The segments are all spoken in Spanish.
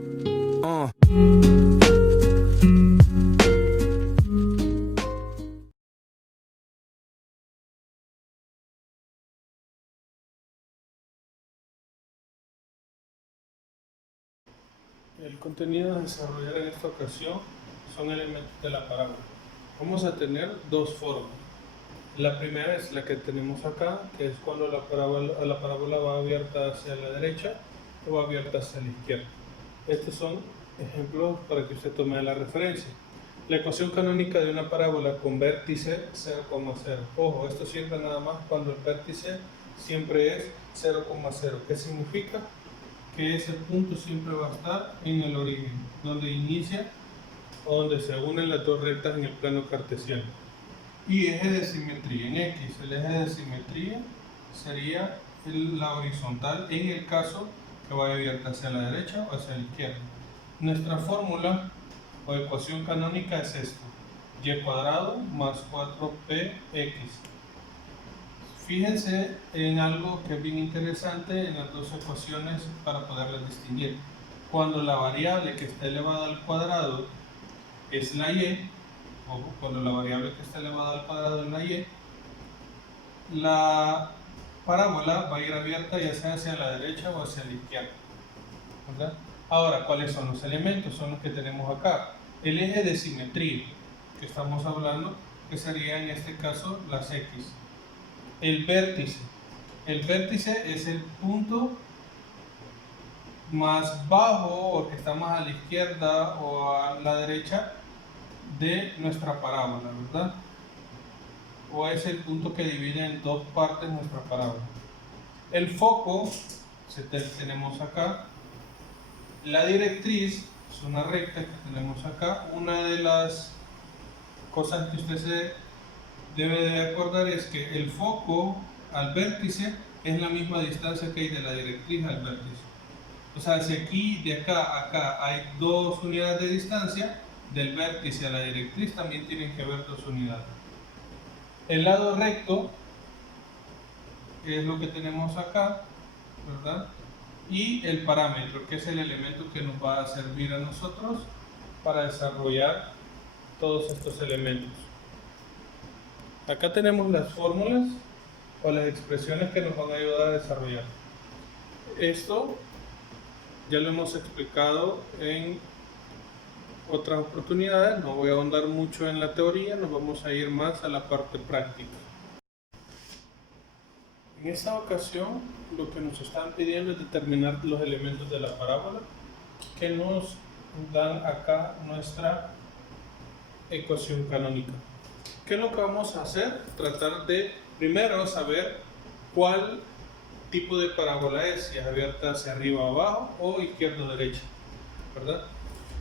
Uh. El contenido a desarrollar en esta ocasión son elementos de la parábola. Vamos a tener dos formas. La primera es la que tenemos acá, que es cuando la parábola va abierta hacia la derecha o va abierta hacia la izquierda. Estos son ejemplos para que usted tome la referencia. La ecuación canónica de una parábola con vértice 0,0. Ojo, esto sirve nada más cuando el vértice siempre es 0,0. ¿Qué significa? Que ese punto siempre va a estar en el origen, donde inicia o donde se unen las dos rectas en el plano cartesiano. Y eje de simetría en X. El eje de simetría sería la horizontal en el caso que vaya abierta hacia la derecha o hacia la izquierda. Nuestra fórmula o ecuación canónica es esto: y cuadrado más 4px. Fíjense en algo que es bien interesante en las dos ecuaciones para poderlas distinguir. Cuando la variable que está elevada al cuadrado es la y, o cuando la variable que está elevada al cuadrado es la parábola va a ir abierta ya sea hacia la derecha o hacia la izquierda, ¿verdad? Ahora, ¿cuáles son los elementos? Son los que tenemos acá. El eje de simetría que estamos hablando, que sería en este caso las x. El vértice. El vértice es el punto más bajo o que está más a la izquierda o a la derecha de nuestra parábola, ¿verdad? O es el punto que divide en dos partes nuestra parábola. El foco, tenemos acá. La directriz es una recta que tenemos acá. Una de las cosas que usted se debe de acordar es que el foco al vértice es la misma distancia que hay de la directriz al vértice. O sea, si aquí, de acá a acá, hay 2 unidades de distancia, del vértice a la directriz también tienen que haber 2 unidades. El lado recto, que es lo que tenemos acá, ¿verdad? Y el parámetro, que es el elemento que nos va a servir a nosotros para desarrollar todos estos elementos. Acá tenemos las fórmulas o las expresiones que nos van a ayudar a desarrollar. Esto ya lo hemos explicado en otras oportunidades, no voy a ahondar mucho en la teoría, nos vamos a ir más a la parte práctica. En esta ocasión, lo que nos están pidiendo es determinar los elementos de la parábola que nos dan acá nuestra ecuación canónica. ¿Qué es lo que vamos a hacer? Tratar de primero saber cuál tipo de parábola es, si es abierta hacia arriba o abajo o izquierda o derecha, ¿verdad?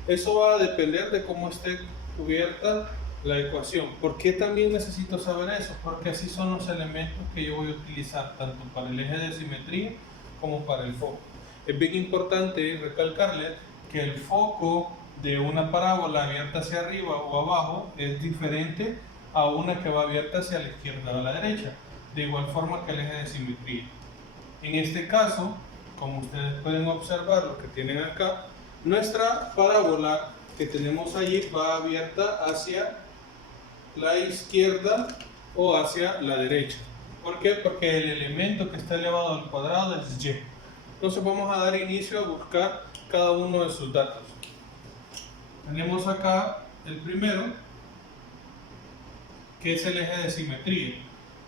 Eso va a depender de cómo esté cubierta la ecuación. ¿Por qué también necesito saber eso? Porque así son los elementos que yo voy a utilizar tanto para el eje de simetría como para el foco. Es bien importante recalcarles que el foco de una parábola abierta hacia arriba o abajo es diferente a una que va abierta hacia la izquierda o a la derecha, de igual forma que el eje de simetría. En este caso, como ustedes pueden observar lo que tienen acá, nuestra parábola que tenemos allí va abierta hacia la izquierda o hacia la derecha. ¿Por qué? Porque el elemento que está elevado al cuadrado es y. Entonces vamos a dar inicio a buscar cada uno de sus datos. Tenemos acá el primero, que es el eje de simetría.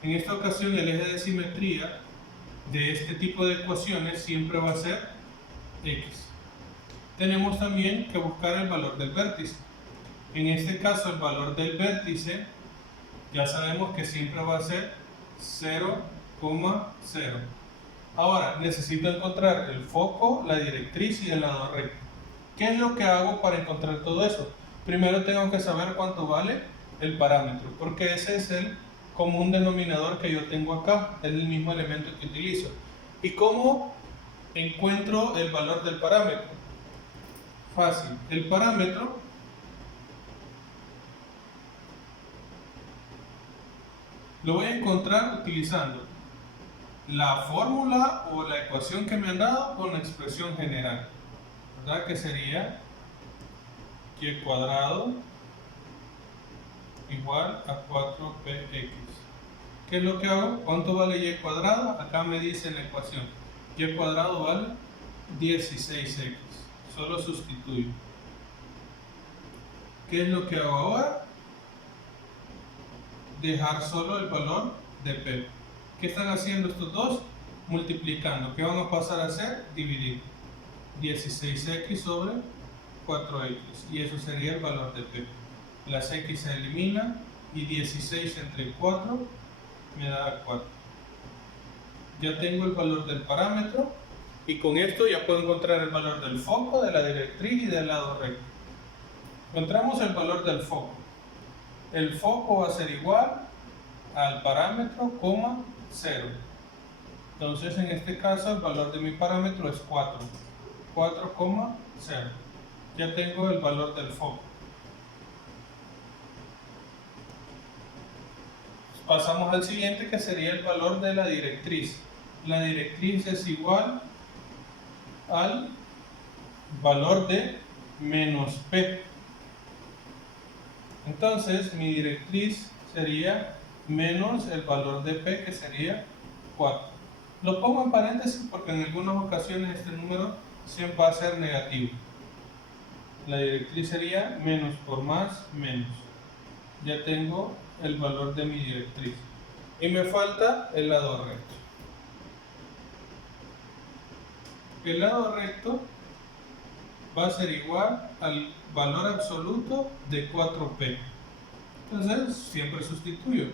En esta ocasión el eje de simetría de este tipo de ecuaciones siempre va a ser x. Tenemos también que buscar el valor del vértice. En este caso el valor del vértice ya sabemos que siempre va a ser 0,0. Ahora necesito encontrar el foco, la directriz y el lado recto. ¿Qué es lo que hago para encontrar todo eso? Primero tengo que saber cuánto vale el parámetro, porque ese es el común denominador que yo tengo acá, es el mismo elemento que utilizo. ¿Y cómo encuentro el valor del parámetro? Fácil, el parámetro lo voy a encontrar utilizando la fórmula o la ecuación que me han dado con la expresión general, ¿verdad? Que sería y cuadrado igual a 4px. ¿Qué es lo que hago? ¿Cuánto vale y cuadrado? Acá me dice en la ecuación y cuadrado vale 16x. Solo sustituyo. ¿Qué es lo que hago ahora? Dejar solo el valor de p. ¿Qué están haciendo estos dos? Multiplicando. ¿Qué van a pasar a hacer? Dividir. 16x sobre 4x. Y eso sería el valor de p. Las x se eliminan y 16 entre 4 me da 4. Ya tengo el valor del parámetro y con esto ya puedo encontrar el valor del foco, de la directriz y del lado recto. Encontramos el valor del foco. El foco va a ser igual al parámetro, 0. Entonces en este caso el valor de mi parámetro es 4. 4,0. Ya tengo el valor del foco. Pasamos al siguiente, que sería el valor de la directriz. La directriz es igual al valor de menos p. Entonces mi directriz sería menos el valor de p, que sería 4. Lo pongo en paréntesis porque en algunas ocasiones este número siempre va a ser negativo. La directriz sería menos por más, menos. Ya tengo el valor de mi directriz. Y me falta el lado recto. El lado recto va a ser igual al valor absoluto de 4p. Entonces siempre sustituyo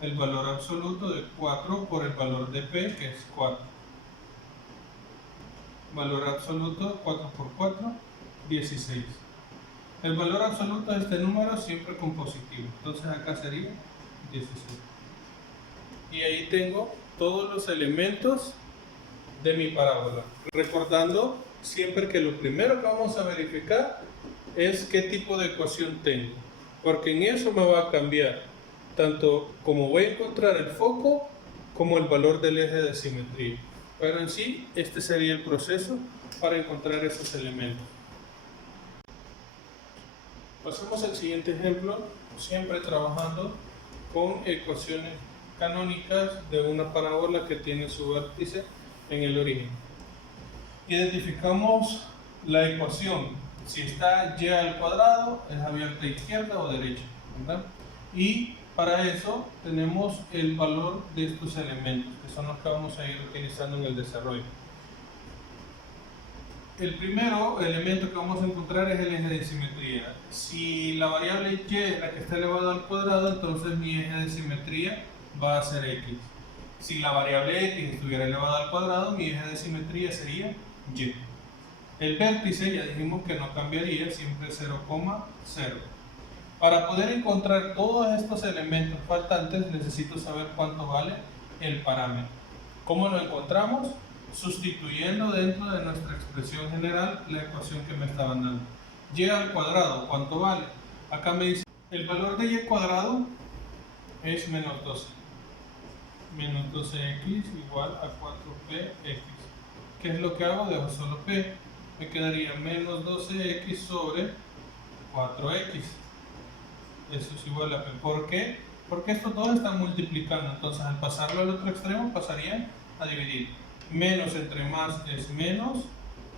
el valor absoluto de 4 por el valor de p, que es 4. Valor absoluto 4 por 4, 16. El valor absoluto de este número siempre con positivo. Entonces acá sería 16. Y ahí tengo todos los elementos de mi parábola. Recordando siempre que lo primero que vamos a verificar es qué tipo de ecuación tengo. Porque en eso me va a cambiar tanto como voy a encontrar el foco como el valor del eje de simetría. Pero en sí, este sería el proceso para encontrar esos elementos. Pasemos al siguiente ejemplo, siempre trabajando con ecuaciones canónicas de una parábola que tiene su vértice en el origen. Identificamos la ecuación. Si está y al cuadrado, es abierta a izquierda o derecha, ¿verdad? Y para eso tenemos el valor de estos elementos, que son los que vamos a ir utilizando en el desarrollo. El primero elemento que vamos a encontrar es el eje de simetría. Si la variable y es la que está elevada al cuadrado, entonces mi eje de simetría va a ser x. Si la variable x estuviera elevada al cuadrado, mi eje de simetría sería y. El vértice ya dijimos que no cambiaría, siempre 0,0. Para poder encontrar todos estos elementos faltantes, necesito saber cuánto vale el parámetro. ¿Cómo lo encontramos? Sustituyendo dentro de nuestra expresión general la ecuación que me estaban dando. Y al cuadrado, ¿cuánto vale? Acá me dice, el valor de y cuadrado es menos 12. Menos 12x igual a 4px. ¿Qué es lo que hago? Dejo solo p. Me quedaría menos 12x sobre 4x. Eso es igual a p. ¿Por qué? Porque estos dos están multiplicando. Entonces al pasarlo al otro extremo pasarían a dividir. Menos entre más es menos,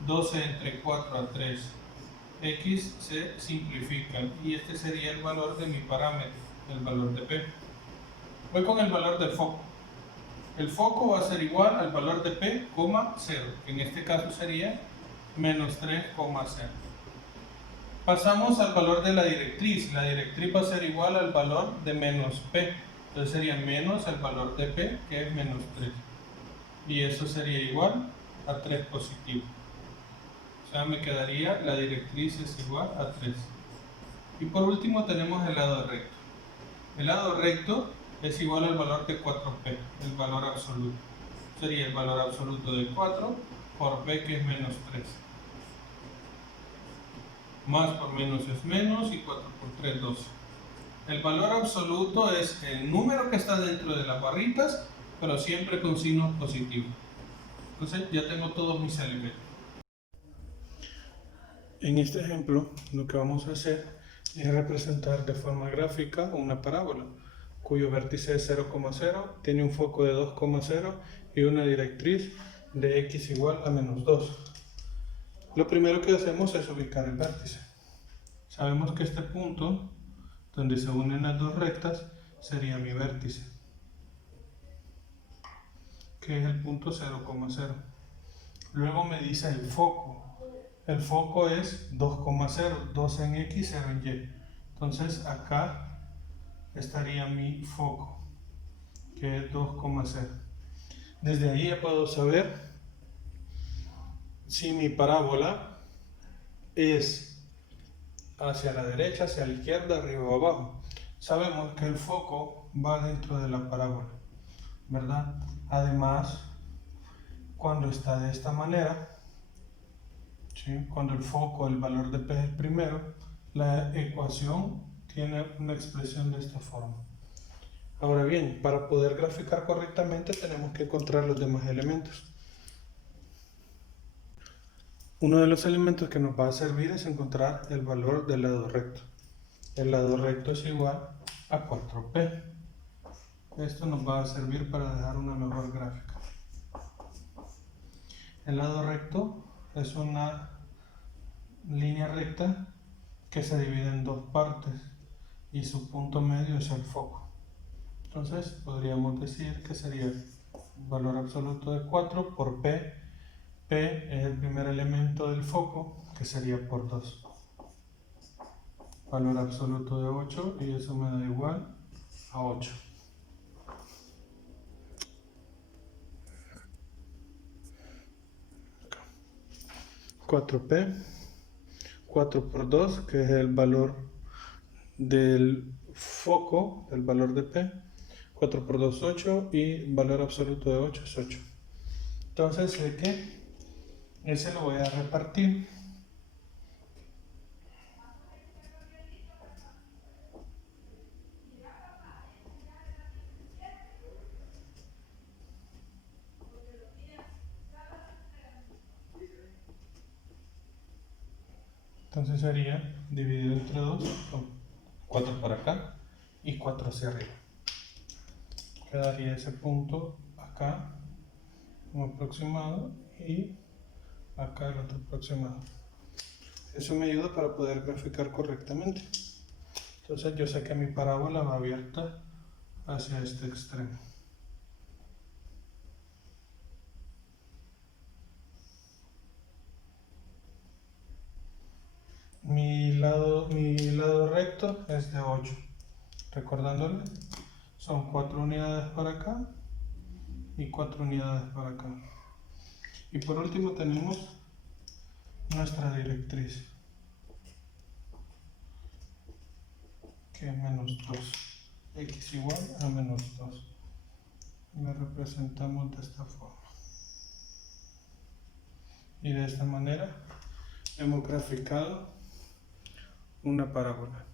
12 entre 4 a 3, x se simplifican y este sería el valor de mi parámetro, el valor de p. Voy con el valor del foco. El foco va a ser igual al valor de p, 0, que en este caso sería menos 3,0. Pasamos al valor de la directriz. La directriz va a ser igual al valor de menos p, entonces sería menos el valor de p, que es menos 3. Y eso sería igual a 3 positivo. O sea, me quedaría, la directriz es igual a 3. Y por último tenemos el lado recto. El lado recto es igual al valor de 4p, el valor absoluto. Sería el valor absoluto de 4 por p, que es menos 3. Más por menos es menos y 4 por 3, 12. El valor absoluto es el número que está dentro de las barritas, pero siempre con signo positivo. Entonces ya tengo todos mis elementos. En este ejemplo, lo que vamos a hacer es representar de forma gráfica una parábola cuyo vértice es 0,0, tiene un foco de 2,0 y una directriz de x igual a menos 2. Lo primero que hacemos es ubicar el vértice. Sabemos que este punto, donde se unen las dos rectas, sería mi vértice, que es el punto 0,0. Luego me dice el foco. El foco es 2,0, 2 en X, 0 en Y. Entonces acá estaría mi foco, que es 2,0. Desde ahí ya puedo saber si mi parábola es hacia la derecha, hacia la izquierda, arriba o abajo. Sabemos que el foco va dentro de la parábola, ¿verdad? Además, cuando está de esta manera, ¿sí? Cuando el foco, el valor de P es el primero, la ecuación tiene una expresión de esta forma. Ahora bien, para poder graficar correctamente tenemos que encontrar los demás elementos. Uno de los elementos que nos va a servir es encontrar el valor del lado recto. El lado recto es igual a 4P. Esto nos va a servir para dejar una mejor gráfica. El lado recto es una línea recta que se divide en dos partes y su punto medio es el foco. Entonces podríamos decir que sería el valor absoluto de 4 por P. P es el primer elemento del foco, que sería por 2. Valor absoluto de 8 y eso me da igual a 8. Acá. 4P, 4 por 2, que es el valor del foco, el valor de P. 4 por 2, 8 y valor absoluto de 8 es 8. Entonces sé que ese lo voy a repartir. Entonces sería dividido entre 2, 4 para acá y 4 hacia arriba. Quedaría ese punto acá, un aproximado, y acá el otro aproximado. Eso me ayuda para poder graficar correctamente. Entonces yo sé que mi parábola va abierta hacia este extremo. Mi lado recto es de 8. Recordándole, son 4 unidades para acá y 4 unidades para acá. Y por último tenemos nuestra directriz, que es menos 2. X igual a menos 2. La representamos de esta forma. Y de esta manera hemos graficado una parábola.